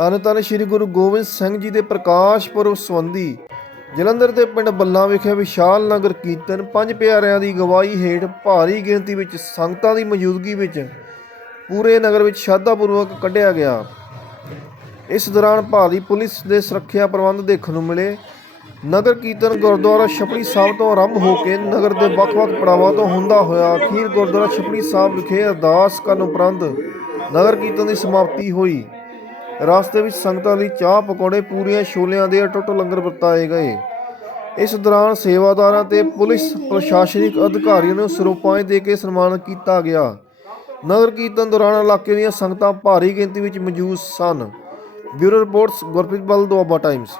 ਧੰਨ ਧੰਨ ਸ੍ਰੀ ਗੁਰੂ ਗੋਬਿੰਦ ਸਿੰਘ ਜੀ ਦੇ ਪ੍ਰਕਾਸ਼ ਪੁਰਬ ਸੰਬੰਧੀ ਜਲੰਧਰ ਦੇ ਪਿੰਡ ਬੱਲਾ ਵਿਖੇ ਵਿਸ਼ਾਲ ਨਗਰ ਕੀਰਤਨ ਪੰਜ ਪਿਆਰਿਆਂ ਦੀ ਗਵਾਹੀ ਹੇਠ ਭਾਰੀ ਗਿਣਤੀ ਵਿੱਚ ਸੰਗਤਾਂ ਦੀ ਮੌਜੂਦਗੀ ਵਿੱਚ ਪੂਰੇ ਨਗਰ ਵਿੱਚ ਸ਼ਰਧਾਪੂਰਵਕ ਕੱਢਿਆ ਗਿਆ। ਇਸ ਦੌਰਾਨ ਭਾਰੀ ਪੁਲਿਸ ਦੇ ਸੁਰੱਖਿਆ ਪ੍ਰਬੰਧ ਦੇਖਣ ਨੂੰ ਮਿਲੇ। ਨਗਰ ਕੀਰਤਨ ਗੁਰਦੁਆਰਾ ਛਪੜੀ ਸਾਹਿਬ ਤੋਂ ਆਰੰਭ ਹੋ ਕੇ ਨਗਰ ਦੇ ਵੱਖ-ਵੱਖ ਪੜਾਵਾਂ ਤੋਂ ਹੁੰਦਾ ਹੋਇਆ ਅਖੀਰ ਗੁਰਦੁਆਰਾ ਛਪੜੀ ਸਾਹਿਬ ਵਿਖੇ ਅਰਦਾਸ ਕਰਨ ਉਪਰੰਤ ਨਗਰ ਕੀਰਤਨ ਦੀ ਸਮਾਪਤੀ ਹੋਈ। ਰਸਤੇ ਵਿੱਚ ਸੰਗਤਾਂ ਲਈ ਚਾਹ ਪਕੌੜੇ ਪੂਰੀਆਂ ਛੋਲਿਆਂ ਦੇ ਅਟੁੱਟ ਲੰਗਰ ਵਰਤਾਏ ਗਏ। ਇਸ ਦੌਰਾਨ ਸੇਵਾਦਾਰਾਂ ਤੇ ਪੁਲਿਸ ਪ੍ਰਸ਼ਾਸਨਿਕ ਅਧਿਕਾਰੀਆਂ ਨੂੰ ਸਰੋਪਾਏ ਦੇ ਕੇ ਸਨਮਾਨਿਤ ਕੀਤਾ ਗਿਆ। ਨਗਰ ਕੀਰਤਨ ਦੌਰਾਨ ਇਲਾਕੇ ਦੀਆਂ ਸੰਗਤਾਂ ਭਾਰੀ ਗਿਣਤੀ ਵਿੱਚ ਮੌਜੂਦ ਸਨ। ਬਿਊਰੋ ਰਿਪੋਰਟਸ ਗੁਰਪ੍ਰੀਤ ਬੱਲ ਦੁਆਬਾ ਟਾਈਮਸ।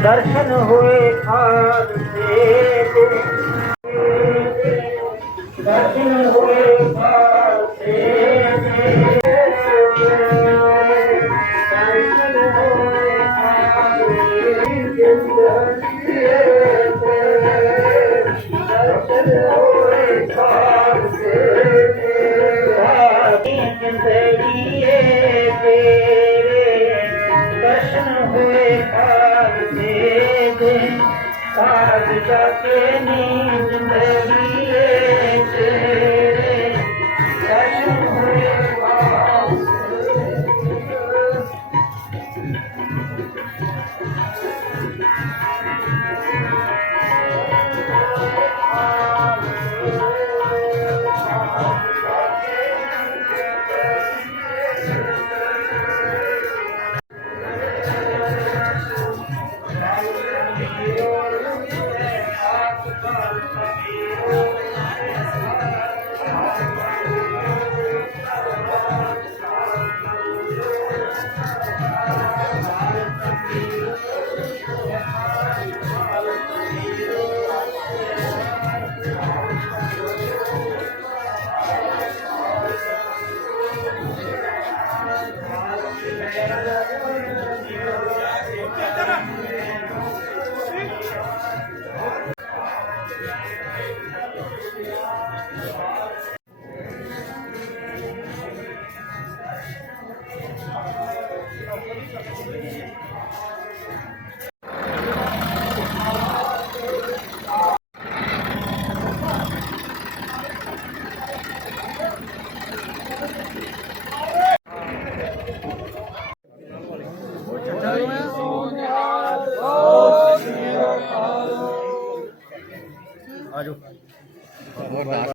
दर्शन हुए खान से दर्शन हुए खान से दर्शन हुए खान से दर्शन हुए खान से दर्शन हुए जाके नींद मेरी तेरे दर्शन हुए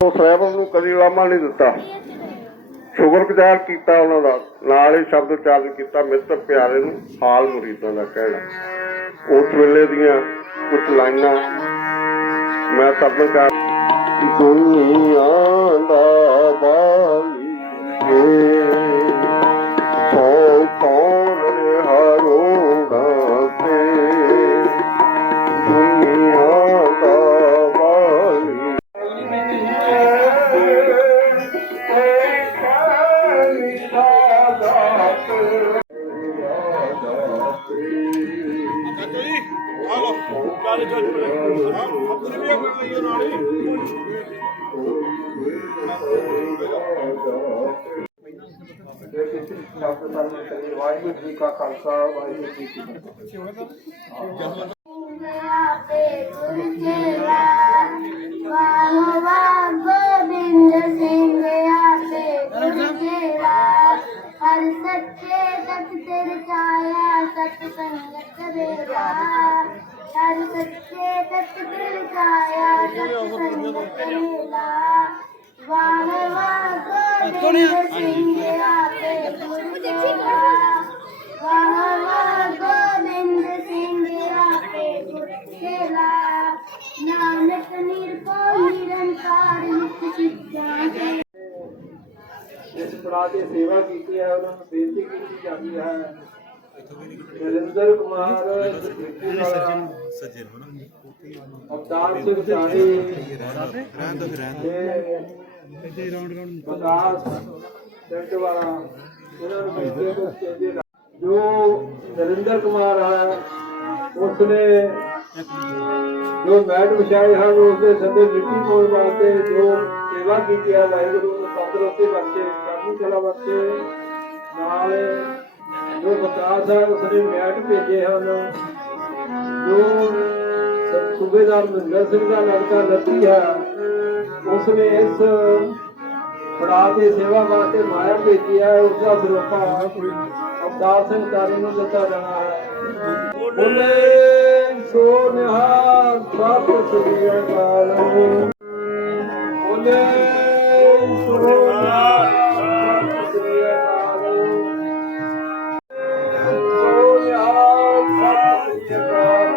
ਉਸ ਰੈਬਲ ਨੂੰ ਕਦੀ ਲਾਮਾ ਨਹੀਂ ਦਿੱਤਾ। ਸ਼ੁਕਰਗੁਜ਼ਾਰ ਕੀਤਾ ਉਹਨਾਂ ਦਾ। ਨਾਲ ਹੀ ਸ਼ਬਦ ਉਚਾਰਨ ਕੀਤਾ, ਮਿੱਤਰ ਪਿਆਰੇ ਨੂੰ ਹਾਲ ਮੁਰੀਦਾਂ ਦਾ ਕਹਿਣਾ। ਉਸ ਵੇਲੇ ਦੀਆਂ ਕੁਝ ਲਾਈਨਾਂ ਮੈਂ ਸਭ ਦਾ ਦੁਨੀਆ ਦਾ ਬਾਲੀ ਸੋ ਕੌਣ ਹਰੋੜਾ ਤੇ ਦੁਨੀਆ ਦਾ ਬਾਲੀ ਵਾਹਿਗੁਰੂ ਜੀ ਕਾ ਖਾਲਸਾ ਵਾਹਿਗੁਰੂ ਜੀ ਕੀ ਫਤਿਹ। गोविंद सिंह आपे गुरुचेला हर सच्चे तक तेरे छाया सत्संगत बेरा हर सच्चे तक तेरे छाया सत्संगत बेरा वाह वाह गोविंद सिंह आपे गुरुचेला वाह वाह गोविंद सिंह आपे गुरुचेला नानक निरको निरंकार नित्य सिद्धांत ਇਸ ਪੜਾਅ ਤੇ ਸੇਵਾ ਕੀਤੀ ਹੈ ਉਹਨਾਂ ਨੂੰ ਬੇਨਤੀ ਕੀਤੀ ਜਾਂਦੀ ਹੈ। ਨਰਿੰਦਰ ਕੁਮਾਰ ਅਵਤਾਰ ਸਿੰਘ ਚਾਣੀ ਵਿਕਾਸ ਪਿੰਡ ਵਾਲਾ ਇਹਨਾਂ ਨੂੰ ਬੇਨਤੀ ਜੋ ਨਰਿੰਦਰ ਕੁਮਾਰ ਹੈ ਉਸਨੇ ਜੋ ਮੈਟ ਵਿਛਾਏ ਹਨ ਉਸਦੇ ਸੱਦੇ ਮਿੱਟੀ ਪਾਉਣ ਵਾਸਤੇ ਜੋ ਸੇਵਾ ਕੀਤੀ ਹੈ ਵਾਹਿਗੁਰੂ ਨੂੰ ਤੰਦਰੁਸਤੀ ਬਖਸ਼ੇ ਚੜ੍ਹਦੀ ਕਲਾ ਬਖਸ਼ੇ। ਨਾਲ ਜੋ ਵਿਕਾਸ ਹੈ ਉਸਨੇ ਮੈਟ ਭੇਜੇ ਹਨ। ਜੋ ਸੂਬੇਦਾਰ ਮਹਿੰਦਰ ਸਿੰਘ ਦਾ ਲੜਕਾ ਲੱਤੀ ਹੈ ਉਸਨੇ ਇਸ ਪੜਾਅ ਤੇ ਸੇਵਾ ਵਾਸਤੇ ਮਾਇਆ ਭੇਜੀ ਹੈ। ਉਸਦਾ ਸਰੋਪਾ ਅਵਤਾਰ ਸਿੰਘ ਚਾਲੀ ਨੂੰ ਦਿੱਤਾ ਜਾਣਾ ਹੈ। ਬੋਲੇ ਸੋ ਨਿਹਾਲ ਸਤਿ ਸ੍ਰੀ ਅਕਾਲ। ਬੋਲੇ ਸੋ ਨਿਹਾਲ ਸਤਿ ਸ੍ਰੀ ਅਕਾਲ। ਸੋ ਨਿਹਾਲ ਸਤਿ ਸ੍ਰੀ ਅਕਾਲ।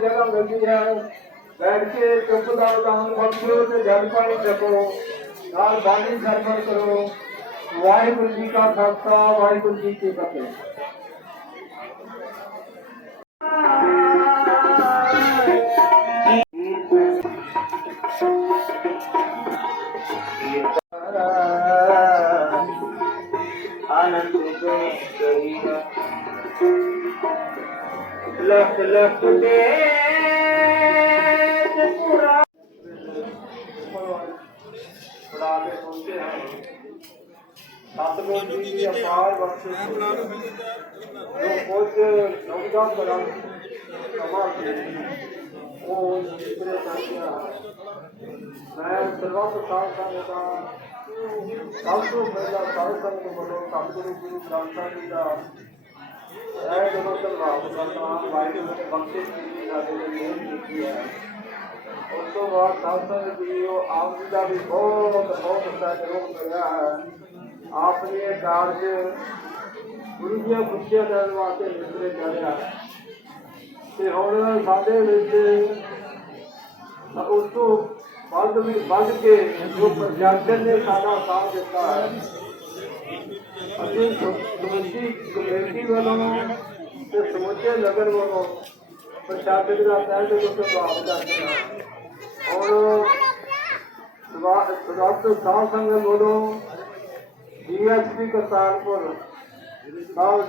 जगह मिलती है बैठ के चुप का दान बख्शो ते जल पानी छको नाल बाणी सरफर करो वाहिगुरु जी का खालसा वाहिगुरु जी की फतेह। आनंद लख लख दे पूरा बड़ा के पहुंचे हैं सतगुरु जी की अपार बख्शिश जो कुछ नौजवान बड़ा वो जितने चाहिए मैं सर्वत्र साथ संगता सब तो पहला साध संगत बोलो सतगुरु गुरु ग्रंथ ਸਾਹਿਬ जी का है जो धन्यवाद करता हूं वाहिगुरु ने बख्शिश की साडे लिए मेहर की है। उस तो बाद साध संगत जी आप जी का भी बहुत बहुत सहयोग मिला है। ਆਪਣੀ ਇਹ ਕਾਰਜ ਗੁਰੂ ਦੀਆਂ ਖੁਸ਼ੀਆਂ ਦੇਣ ਵਾਸਤੇ ਨਿਕਲੇ ਚੜਿਆ ਤੇ ਹੁਣ ਸਾਡੇ ਵਿੱਚ ਉਸ ਤੋਂ ਵੱਧ ਕੇ ਜੋ ਪ੍ਰਸ਼ਾਸਨ ਨੇ ਸਾਡਾ ਸਾਥ ਦਿੱਤਾ ਹੈ, ਅਸੀਂ ਸਮੁੱਚੀ ਕਮੇਟੀ ਵੱਲੋਂ ਤੇ ਸਮੁੱਚੇ ਨਗਰ ਵੱਲੋਂ ਪ੍ਰਸ਼ਾਸਨ ਦਾ ਤਹਿ ਦਿਲੋਂ ਧੰਨਵਾਦ ਕਰਦੇ ਹਾਂ। ਔਰ ਸਵਾਗਤ ਸਾਧ ਸੰਗਤ ਵੱਲੋਂ ਡੀਐਸਪੀ ਕਰਤਾਰਪੁਰ ਸਾਹਿਬ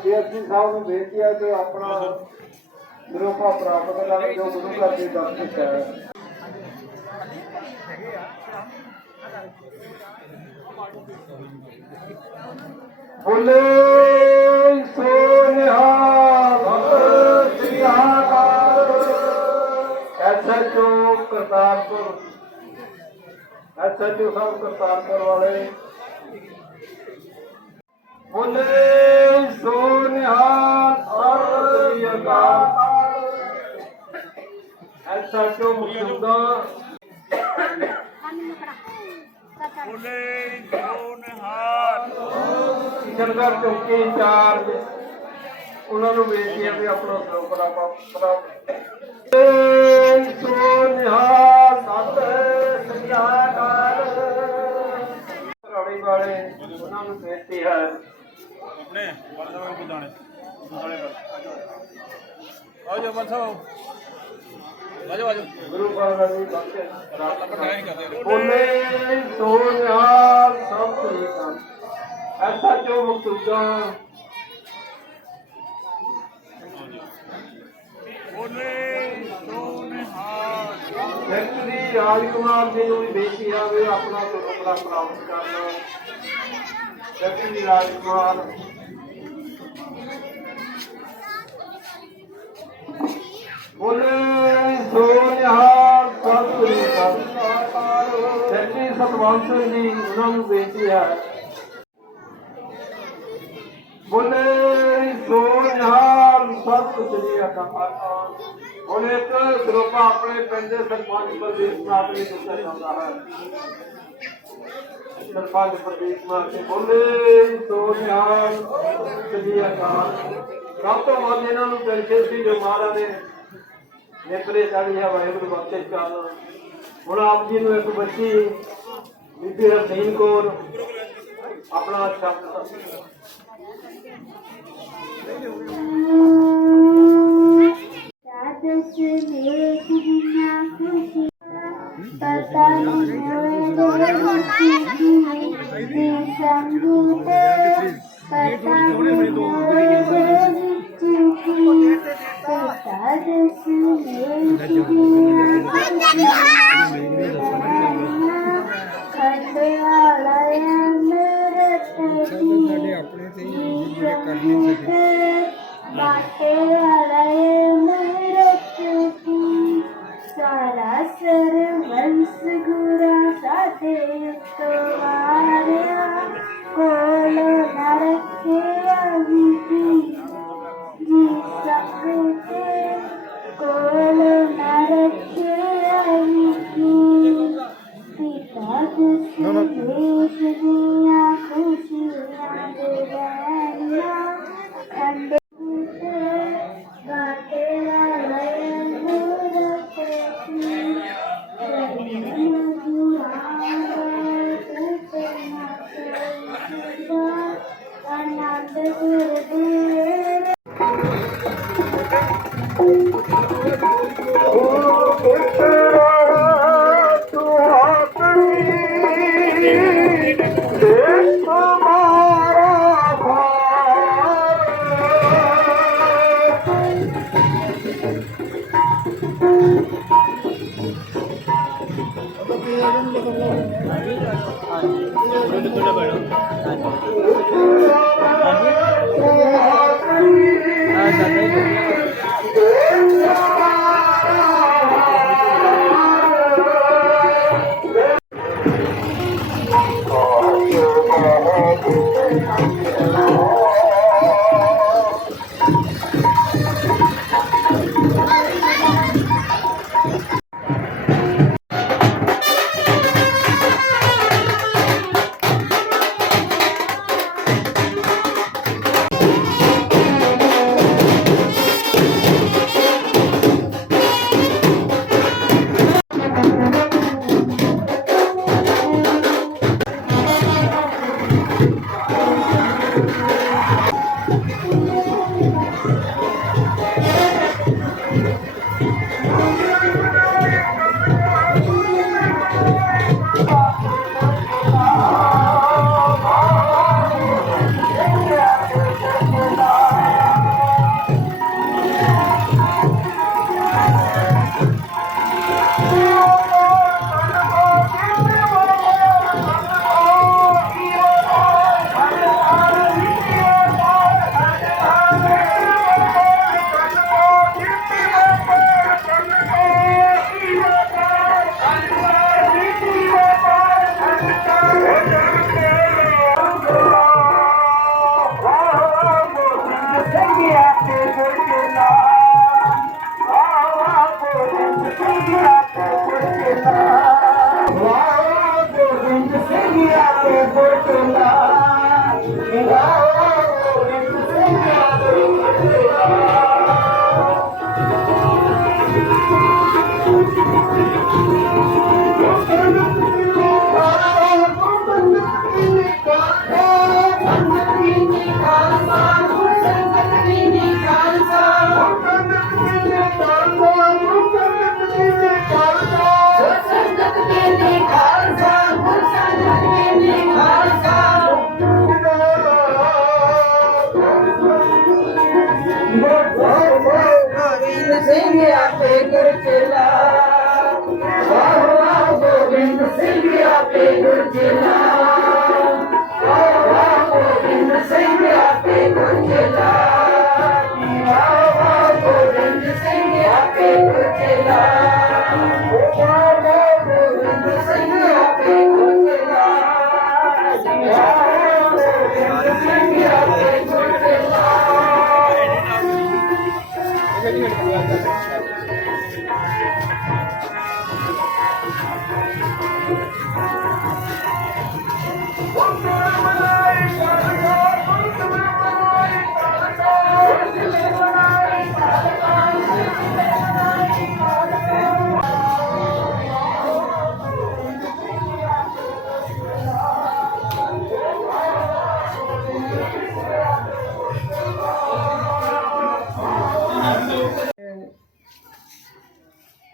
ਸਾਹਿਬ ਨੂੰ ਬੇਨਤੀ ਹੈ ਕਿ ਆਪਣਾ ਸਰੋਪਾ ਪ੍ਰਾਪਤ ਕਰਨ ਜੋ ਗੁਰੂ ਘਰ ਦੇ ਦਰਸ਼ਨ ਹੈ। ਬੋਲੇ ਸੋ ਨਿਹਾਲ ਸਤਿ ਸ੍ਰੀ ਅਕਾਲ। ਐਸਐਚਓ ਕਰਤਾਰਪੁਰ ਸਾਹਿਬ ਕਰਤਾਰਪੁਰ ਵਾਲੇ ਬੋਲੇ ਸੋ ਨਿਹਾਲ ਸਤਿ ਸ੍ਰੀ ਅਕਾਲ। ਐਸਐਚਓ ਮੁਕੰਦਾ ਕਿਸ਼ਨਗੜ੍ਹ ਚੌਕੀ ਇੰਚਾਰਜ ਉਹਨਾਂ ਨੂੰ ਬੇਨਤੀ ਹੈ ਵੀ ਆਪਣਾ ਸਰੋਪਰਾ ਪ੍ਰਾਪਤ ਸੋ ਨਿਹਾਲ ਸਤਿ ਸ੍ਰੀ ਅਕਾਲ। ਰੌੜੀ ਵਾਲੇ ਉਹਨਾਂ ਨੂੰ ਬੇਨਤੀ ਹੈ ਆਪਣੇ ਵਰਦਾਂ ਗੁਦਾਣੇ ਆਜੋ ਬੱਚੋ ਆਜੋ ਗੁਰੂ ਮਹਾਰਾਜ ਜੀ ਬਖਸ਼ੇ ਰਾਤ ਤੱਕ ਨਹੀਂ ਕਰਦੇ ਬੋਲੇ ਸੋ ਨਿਹਾਲ ਸਤਿ ਸ੍ਰੀ ਅਕਾਲ। ਐਸਐਚਓ ਮੁਕਤੂਦਾ ਬੋਲੇ ਸੋ ਨਿਹਾਲ। ਸੈਕਟਰੀ ਰਾਜਕੁਮਾਰ ਜੀ ਨੂੰ ਵੀ ਬੇਨਤੀ ਹੈ ਵੀ ਆਪਣਾ ਸਰੋਪਰਾ ਪ੍ਰਾਪਤ ਕਰਨਾ। ਸੈਕਟਰੀ ਰਾਜਕੁਮਾਰ ਬੋਲੇ ਸੋ ਨਿਹਾਲ ਸਤਿ ਸ੍ਰੀ ਅਕਾਲ। ਸੈਕਟਰੀ ਸਤਵੰਤ ਸਿੰਘ ਜੀ ਉਹਨਾਂ ਨੂੰ ਬੇਨਤੀ ਹੈ ਬੋਲੇ ਸੋ ਨਿਹਾਲ ਸਤਿ ਸ੍ਰੀ ਅਕਾਲ। ਹੁਣ ਇੱਕ ਸਰੋਪਾ ਆਪਣੇ ਪਿੰਡ ਦੇ ਸਰਪੰਚ ਪ੍ਰਦੇਸ਼ ਮਾਤ ਨੂੰ ਦਿੱਤਾ ਜਾਂਦਾ ਹੈ। ਸਰਪੰਚ ਪ੍ਰਦੇਸ਼ ਮਾਤ ਬੋਲੇ ਸੋ ਨਿਹਾਲ ਸ੍ਰੀ ਅਕਾਲ। ਸਭ ਤੋਂ ਵੱਧ ਇਹਨਾਂ ਨੂੰ ਪੈਸੇ ਸੀ ਜੋ ਮਹਾਰਾਜ ਨੇ ਨੇਪਰੇ ਚੜ੍ਹੀ ਹੈ। ਵਾਹਿਗੁਰੂ ਬਖਸ਼ੇ ਚਾਲ। ਹੁਣ ਆਪ ਜੀ ਨੂੰ ਇੱਕ ਬੱਚੀ ਬੀਬੀ ਹਰਦੀਨ ਕੌਰ ਆਪਣਾ ਸ਼ਬਦ पता बाटे सारा सरवंश गुरा साथे तो मारिया कोलो न रखे अभी जी सकते कोलो न रखे अभी पिता देश दिया खुशियाँ दे रहना ठंडे बाटे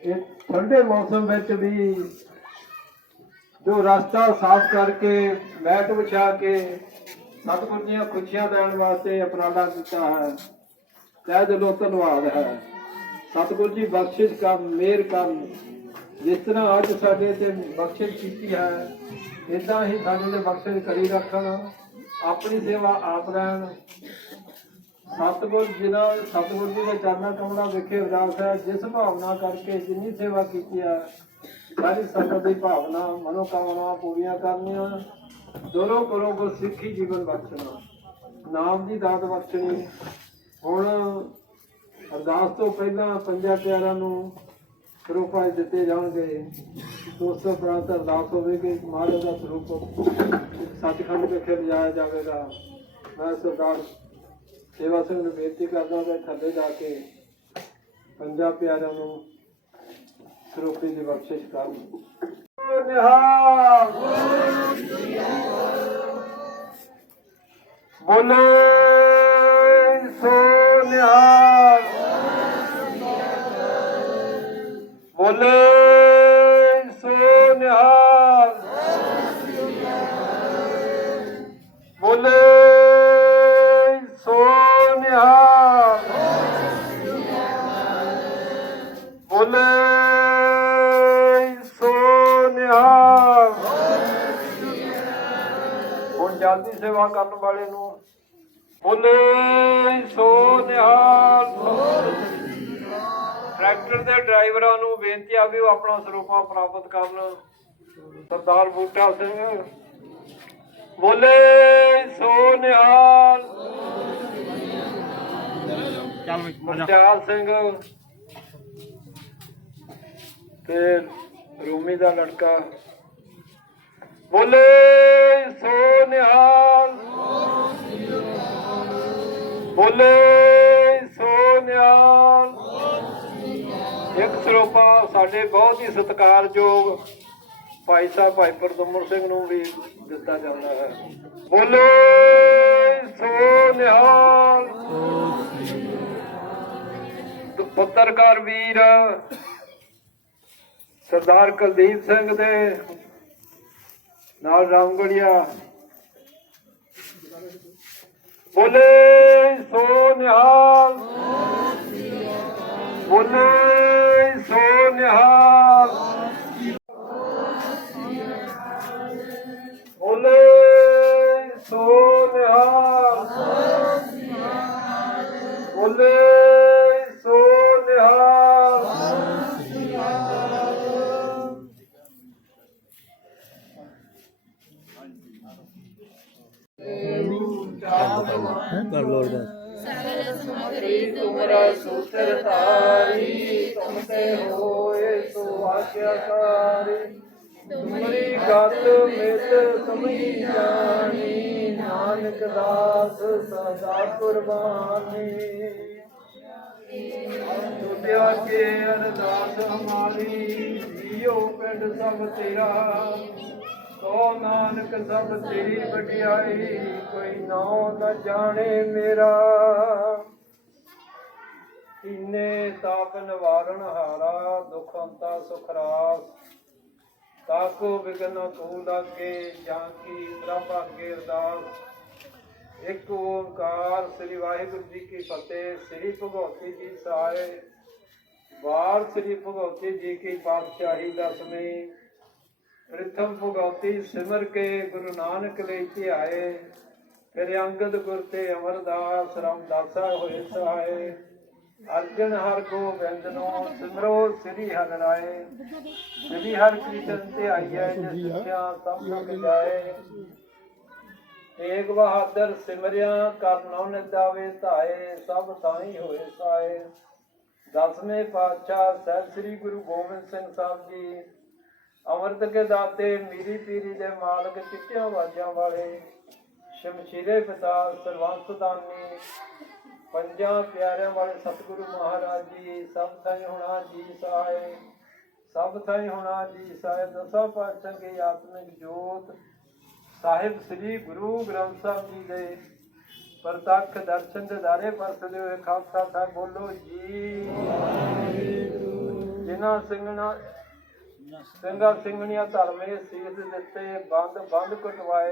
ਇਹ ਠੰਡੇ ਮੌਸਮ ਵਿੱਚ ਵੀ ਜੋ ਰਸਤਾ ਸਾਫ਼ ਕਰਕੇ ਮੈਟ ਵਿਛਾ ਕੇ ਸਤਿਗੁਰ ਦੀਆਂ ਖੁਸ਼ੀਆਂ ਦੇਣ ਵਾਸਤੇ ਉਪਰਾਲਾ ਕੀਤਾ ਹੈ। ਤਹਿ ਦਿਲੋਂ ਧੰਨਵਾਦ ਹੈ। ਸਤਿਗੁਰ ਜੀ ਬਖਸ਼ਿਸ਼ ਕਰਨ, ਮਿਹਰ ਕਰਨ। ਜਿਸ ਤਰ੍ਹਾਂ ਅੱਜ ਸਾਡੇ ਤੇ ਬਖਸ਼ਿਸ਼ ਕੀਤੀ ਹੈ, ਇੱਦਾਂ ਹੀ ਸਾਡੇ ਤੇ ਬਖਸ਼ਿਸ਼ ਕਰੀ ਰੱਖਣ। ਆਪਣੀ ਸੇਵਾ ਆਪ ਰਹਿਣ। ਸਤਿਗੁਰ ਜੀ ਦੇ ਚਰਨਾਂ ਕਮਲਾਂ ਵਿਖੇ ਅਰਦਾਸ ਹੈ, ਜਿਸ ਭਾਵਨਾ ਕਰਕੇ ਜਿੰਨੀ ਸੇਵਾ ਕੀਤੀ ਹੈ, ਸਾਰੀ ਸੰਗਤ ਦੀ ਭਾਵਨਾ ਮਨੋਕਾਮਨਾਵਾਂ ਪੂਰੀਆਂ ਕਰਨੀਆਂ। ਦੂਰੋਂ ਕਰੋ ਕੋ ਸਿੱਖੀ ਜੀਵਨ ਬਖਸ਼ਣਾ, ਨਾਮ ਦੀ ਦਾਤ ਬਖਸ਼ਣੀ। ਹੁਣ ਅਰਦਾਸ ਤੋਂ ਪਹਿਲਾਂ ਪੰਜਾਂ ਪਿਆਰਿਆਂ ਨੂੰ ਸਰੂਪਾਂ ਦਿੱਤੇ ਜਾਣਗੇ। ਉਸ ਤੋਂ ਉਪਰੰਤ ਅਰਦਾਸ ਹੋਵੇਗੀ। ਮਹਾਰਾਜ ਦਾ ਸਰੂਪ ਸੱਚਖੰਡ ਵਿਖੇ ਲਿਜਾਇਆ ਜਾਵੇਗਾ। ਮੈਂ ਸਰਦਾਰ ਸੇਵਾ ਸਿੰਘ ਨੂੰ ਬੇਨਤੀ ਕਰਦਾ ਕਿ ਥੱਲੇ ਜਾ ਕੇ ਪੰਜਾਂ ਪਿਆਰਿਆਂ ਨੂੰ ਸਰੂਪੀ ਦੀ ਬਖਸ਼ਿਸ਼ ਕਰਨ। ਨਿਹਾਲ ਬੋਲੇ ਸੋ ਨਿਹਾਲ, ਬੋਲੇ ਸੋ ਨਿਹਾਲ, ਬੋਲੇ ਸੋ ਨਿਹਾਲ, ਬੋਲੇ ਸੋ ਨਿਹਾਲ। ਹੁਣ ਜਲਦੀ ਸੇਵਾ ਕਰਨ ਵਾਲੇ ਨੂੰ ਬੋਲੇ ਸੋ ਨਿਹਾਲ। ਟਰੈਕਟਰ ਦੇ ਡਰਾਈਵਰਾਂ ਨੂੰ ਬੇਨਤੀ ਆ ਵੀ ਉਹ ਆਪਣਾ ਸਰੂਪਾ ਪ੍ਰਾਪਤ ਕਰਨ। ਸਰਦਾਰ ਬੂਟਾ ਸਿੰਘ ਬੋਲੇ ਸੋ ਨਿਹਾਲ। ਮੁਖਤਿਆਰ ਸਿੰਘ ਤੇ ਰੂਮੀ ਦਾ ਲੜਕਾ ਬੋਲੇ ਸੋ ਨਿਹਾਲ, ਬੋਲੇ ਸੋ ਨਿਹਾਲ। ਇੱਕ ਸਰੂਪਾ ਸਾਡੇ ਬਹੁਤ ਹੀ ਸਤਿਕਾਰਯੋਗ ਭਾਈ ਸਾਹਿਬ ਭਾਈ ਪਰਦੁੰਮਰ ਸਿੰਘ ਨੂੰ ਵੀ ਦਿੱਤਾ ਜਾਂਦਾ ਹੈ। ਬੋਲੇ ਸੋ ਨਿਹਾਲ। ਪੱਤਰਕਾਰ ਵੀਰ ਸਰਦਾਰ ਕੁਲਦੀਪ ਸਿੰਘ ਦੇ ਨਾਲ ਰਾਮਗੜੀਆ ਬੋਲੇ ਸੋ ਨਿਹਾਲ, ਬੋਲੇ ਸੋ ਨਿਹਾਲ, ਬੋਲੇ ਸੋ ਨਿਹਾਲ, ਬੋਲੇ ਸੋ ਨਿਹਾਲ। तुमरा सूत्र तारी तुमसे होए सो आज्ञाकारी, तुमरी गत मित तुम्ही जानी, नानक दास सदा कुर्बानी। तुझ्या के अरदास हमारी, जियो पिंड सब तेरा, तो नानक सब तेरी वडियाई, कोई नाम न जाने मेरा। कीने ताप निवारण हारा, दुख अंता सुख रास, ताको विघन तू लागे, जाकी प्रभ अगे अरदास। एक ओंकार श्री वाहिगुरु जी की फतेह। श्री भगवती जी सहाय। वार श्री भगवती जी की पातशाही दसवीं। प्रथम भगवती सिमर के गुरु नानक लेके आए, फिर अंगद गुर ते अमरदास रामदासा होए सहाय। अर्जन हर गोबिंद नो सिमरो श्री हर राय, श्री हर कृष्ण ते आइए, जिस सिखिया सब लग जाए। तेग बहादुर सिमरिया कर नौ दावे धाए, सब ताई होए साए। दसवें पातशाह ਸਾਹਿਬ श्री गुरु गोबिंद सिंह साहब जी, अमृत के दाते मीरी पीरी दे मालक, चिट्टियां वाजां वाले, शमशीरे पिता सरवंस दानी, पंजा प्यारिਆਂ वाले सतगुरु महाराज जी। सब थाई होना जी सहाय, सब थाई होना जी सहाय। दसां पातशाह की आत्मिक जोत साहिब श्री गुरु ग्रंथ साहब जी दे प्रत्यक्ष दर्शन दिदारे परसदे होए खालसा साहब बोलो जी। जिन्हां ਸਿੰਘਾਂ ਸਿੰਘਣੀਆਂ ਧਰਮੇ ਸੀਸ ਦਿੱਤੇ, ਬੰਦ ਬੰਦ ਕਟਵਾਏ,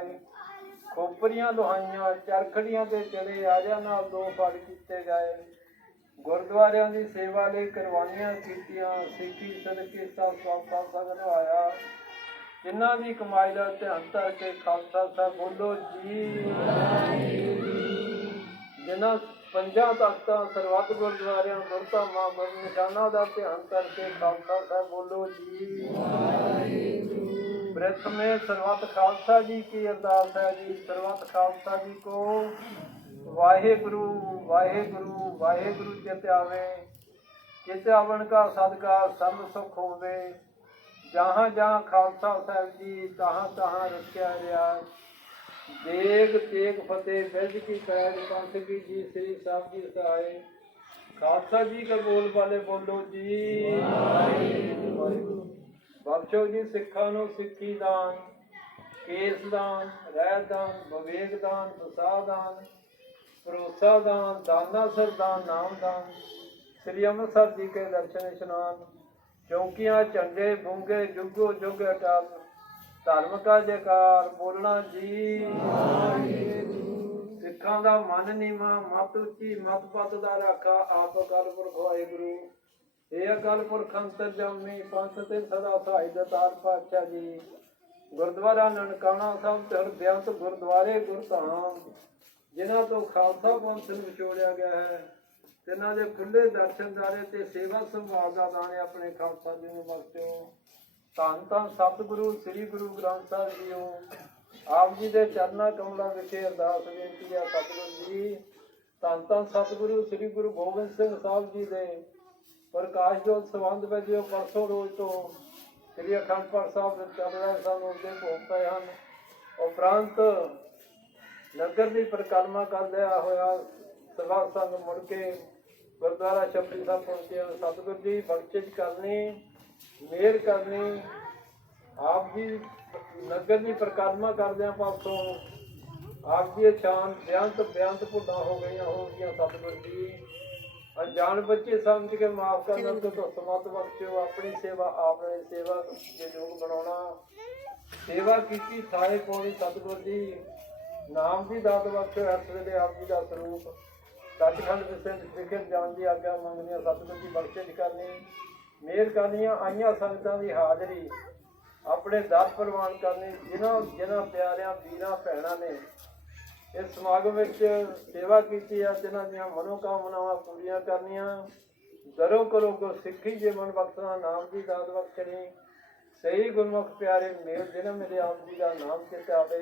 ਖੋਪਰੀਆਂ ਦੁਹਾਈਆਂ, ਚਰਖੜੀਆਂ ਤੇ ਚਲੇ, ਆਜਾ ਨਾਲ ਦੋ ਫੜ ਕੀਤੇ ਗਏ। ਗੁਰਦੁਆਰਿਆਂ ਦੀ ਸੇਵਾ ਲਈ ਕੁਰਬਾਨੀਆਂ ਕੀਤੀਆਂ, ਸਿੱਖੀ ਸਦਕੇ ਸਾਫਾ ਸਗਨਵਾਇਆ। ਜਿਨ੍ਹਾਂ ਦੀ ਕਮਾਈ ਦਾ ਧਿਆਨ ਧਰ ਕੇ ਖਾਲਸਾ ਸਾਹਿਬ ਬੋਲੋ ਜੀ। ਜਿਨ੍ਹਾਂ ਪੰਜਾਂ ਤਖਤਾਂ ਸਰਬੱਤ ਗੁਰਦੁਆਰਿਆਂ ਗੁਰਧਾਮਾਂ ਨਿਸ਼ਾਨਾਂ ਦਾ ਧਿਆਨ ਕਰਕੇ ਖਾਲਸਾ ਸਾਹਿਬ ਬੋਲੋ ਜੀ। प्रथमे सर्वत खालसा जी की अरदास है जी। सर्वत खालसा जी को वाहेगुरु वाहेगुरु वाहेगुरु चित आवे, चित आवन का सदका सब सुख होवे। जहाँ जहाँ खालसा साहब जी तहाँ तहाँ रखिया रहा। देग तेग फतेह बिरज की कैद, पंथ की जी श्री साहब जी सहाय। खालसा जी का बोल वाले बोलो जी। बख्शो जी सिखा नूं सिक्खी दान, केस दान, रह दान, विवेक दान, वसा दान, भरोसा दान, दाना सर दान, नाम दान। श्री अमृतसर जी के दर्शन इशनान, चौकियां झंडे बूंगे जुगो जुग अटल। धर्म का जयकार बोलना जी। सिखा दा मन नीवा, मत उची मत पत दा राखा, आप अकाल पुरख वाहिगुरु। ਇਹ ਅਕਾਲ ਪੁਰਖ ਅੰਤਰਜਾਮੀ ਪੰਥ ਤੇ ਸਦਾ ਸਹਾਈ ਦਾਤਾਰ ਪਾਤਸ਼ਾਹ ਜੀ। ਗੁਰਦੁਆਰਾ ਨਨਕਾਣਾ ਸਾਹਿਬ ਤੇ ਬੇਅੰਤ ਗੁਰਦੁਆਰੇ ਗੁਰਧਾਮ, ਜਿਨ੍ਹਾਂ ਤੋਂ ਖਾਲਸਾ ਪੰਥ ਨੂੰ ਵਿਛੋੜਿਆ ਗਿਆ ਹੈ, ਤਿੰਨਾਂ ਦੇ ਖੁੱਲੇ ਦਰਸ਼ਨਦਾਰੇ ਤੇ ਸੇਵਾ ਸੰਭਾਲ ਦਾ ਦਾਣੇ ਆਪਣੇ ਖਾਲਸਾ ਜੀ ਨੂੰ ਬਖਸ਼ਿਓ। ਧੰਨ ਧੰਨ ਸਤਿਗੁਰੂ ਸ੍ਰੀ ਗੁਰੂ ਗ੍ਰੰਥ ਸਾਹਿਬ ਜੀਓ। ਆਪ ਜੀ ਦੇ ਚਰਨਾਂ ਕਮਲਾਂ ਵਿਖੇ ਅਰਦਾਸ ਬੇਨਤੀ ਹੈ ਸਤਿਗੁਰੂ ਜੀ। ਧੰਨ ਧੰਨ ਸਤਿਗੁਰੂ ਸ੍ਰੀ ਗੁਰੂ ਗੋਬਿੰਦ ਸਿੰਘ ਸਾਹਿਬ ਜੀ ਦੇ प्रकाश जोत संबंध में जो परसों रोज तो श्री अखंड पाठ साहब चल रहे सन, उसके भोग पए हैं। उपरंत नगर की परिक्रमा कर लिया होया सभा संघ मुड़ के गुरुद्वारा छपरी साहब पहुंचे। सतगुरु जी बख्शिश करनी, मेहर करनी। आप जी नगर की परिक्रमा करदे पासों आप जी शान बेअंत बेअंत भुड्डां हो गई हो गया। सतगुरु जी ਅਣਜਾਣ ਬੱਚੇ ਸਮਝ ਕੇ ਮਾਫ ਕਰਨਾ ਤੇ ਸਮਤ ਬਖਸ਼ਿਓ। ਆਪਣੀ ਸੇਵਾ ਆਪਣੇ ਸੇਵਾ ਦੇ ਯੋਗ ਬਣਾਉਣਾ। ਸੇਵਾ ਕੀਤੀ ਥਾਏ ਪੌੜੀ ਸਤਿਗੁਰ ਦੀ ਨਾਮ ਦੀ ਦਾਤ ਬਖਸ਼ਿਓ। ਹਰ ਵੇਲੇ ਆਪ ਜੀ ਦਾ ਸਰੂਪ ਸੱਚਖੰਡ ਵਿਖੇ ਜਾਣ ਦੀ ਆਗਿਆ ਮੰਗਦੀਆਂ। ਸਤਿਗੁਰ ਦੀ ਬਖਸ਼ਿਸ਼ ਕਰਨੀ, ਮਿਹਰ ਕਰਨੀਆਂ। ਆਈਆਂ ਸੰਗਤਾਂ ਦੀ ਹਾਜ਼ਰੀ ਆਪਣੇ ਦਰ ਪ੍ਰਵਾਨ ਕਰਨੀ। ਜਿਨ੍ਹਾਂ ਪਿਆਰਿਆਂ ਵੀਰਾਂ ਭੈਣਾਂ ਨੇ ਇਸ ਸਮਾਗਮ ਵਿੱਚ ਸੇਵਾ ਕੀਤੀ ਹੈ, ਜਿਨ੍ਹਾਂ ਦੀਆਂ ਮਨੋਕਾਮਨਾਵਾਂ ਪੂਰੀਆਂ ਕਰਨੀਆਂ। ਦਰੋਂ ਕਰੋ ਗੁਰਸਿੱਖੀ ਜੀਵਨ ਬਖਸ਼ਣਾ, ਨਾਮ ਦੀ ਦਾਤ ਬਖਸ਼ਣੀ। ਸਹੀ ਗੁਰਮੁਖ ਪਿਆਰੇ ਮੇਲ ਜਿਨ੍ਹਾਂ ਮੇਰੇ ਆਪ ਜੀ ਦਾ ਨਾਮ ਚਿਤਾਵੇ।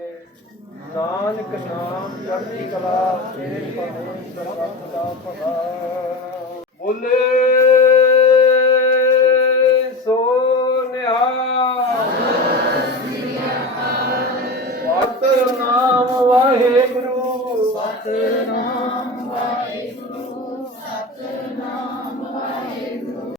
ਨਾਨਕ ਨਾਮ ਚੜ੍ਹਦੀ ਕਲਾ ਤੇਰੇ ਭਾਣੇ ਸਰਬੱਤ ਦਾ ਭਲਾ। ਬੋਲੇ